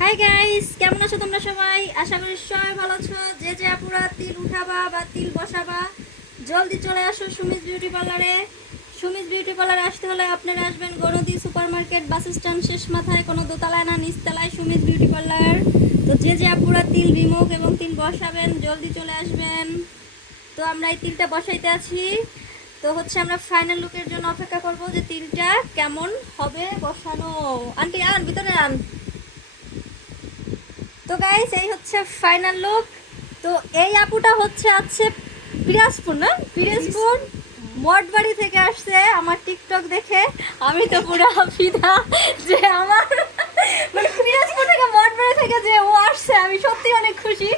Hi guys, কেমন আছো তোমরা সবাই? আশা করি সবাই ভালো আছো। যে যে আপুরা তিল উঠাবা বা তিল বসাবা, জলদি চলে আসো সুমিস বিউটি পার্লারে। সুমিস বিউটি পার্লারে আসতে হলে আপনারা আসবেন গণদি সুপার মার্কেট বাস স্ট্যান্ড শেষ মাথায়, কোনো দোতলায় না নিচতলায় সুমিস বিউটি পার্লার। তো যে যে আপুরা তিল রিমুভ এবং তিল বসাবেন জলদি চলে আসবেন। তো আমরা এই তিলটা বসাইতে আছি। তো হচ্ছে আমরা ফাইনাল লুকের জন্য অপেক্ষা করব যে তিলটা কেমন হবে বসানো। আন্টি আন, ভিতরে আন। তো গাইস, এই হচ্ছে ফাইনাল লুক। তো এই আপুটা হচ্ছে আছে পিরাজপুর, না পিরাজপুর মঠবাড়ি থেকে আসছে আমার টিকটক দেখে। আমি তো পুরো ফিদা যে আমার মানে পিরাজপুর থেকে মঠবাড়ি থেকে যে ও আসছে, আমি সত্যি অনেক খুশি।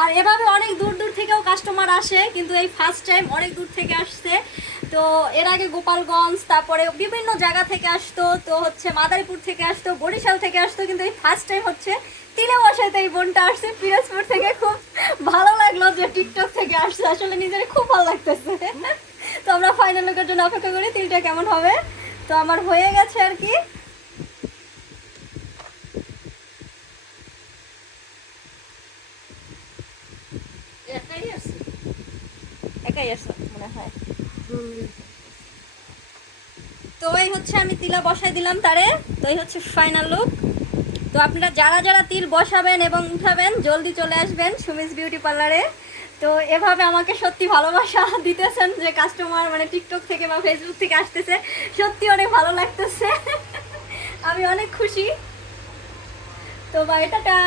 আর এভাবে অনেক দূর দূর থেকেও কাস্টমার আসে, কিন্তু এই ফার্স্ট টাইম অনেক দূর থেকে আসছে। তো এর আগে গোপালগঞ্জ, তারপরে বিভিন্ন জায়গা থেকে আসতো, তো হচ্ছে মাদারীপুর থেকে আসতো, বরিশাল থেকে আসতো, কিন্তু এই ফার্স্ট টাইম হচ্ছে তিলে বসাইতে এই বোনটা আসছে পিরোজপুর থেকে। খুব ভালো লাগলো যে টিকটক থেকে আসছে, আসলে নিজের খুব ভালো লাগতেছে। তো আমরা ফাইনাল লুকের জন্য অপেক্ষা করি তিলটা কেমন হবে। তো আমার হয়ে গেছে আর কি। একাই আসছে মনে হয়। তো এই হচ্ছে আমি তিলা বসাই দিলাম তারে। তো এই হচ্ছে ফাইনাল লুক। তো আপনারা যারা যারা তিল বসাবেন এবং উঠাবেন জলদি চলে আসবেন সুমিস বিউটি পার্লারে। তো এভাবে আমাকে সত্যি ভালোবাসা দিতেছেন যে কাস্টমার মানে টিকটক থেকে বা ফেসবুক থেকে আসতেছে, সত্যি অনেক ভালো লাগতেছে। আমি অনেক খুশি। তো বাই, টাটা।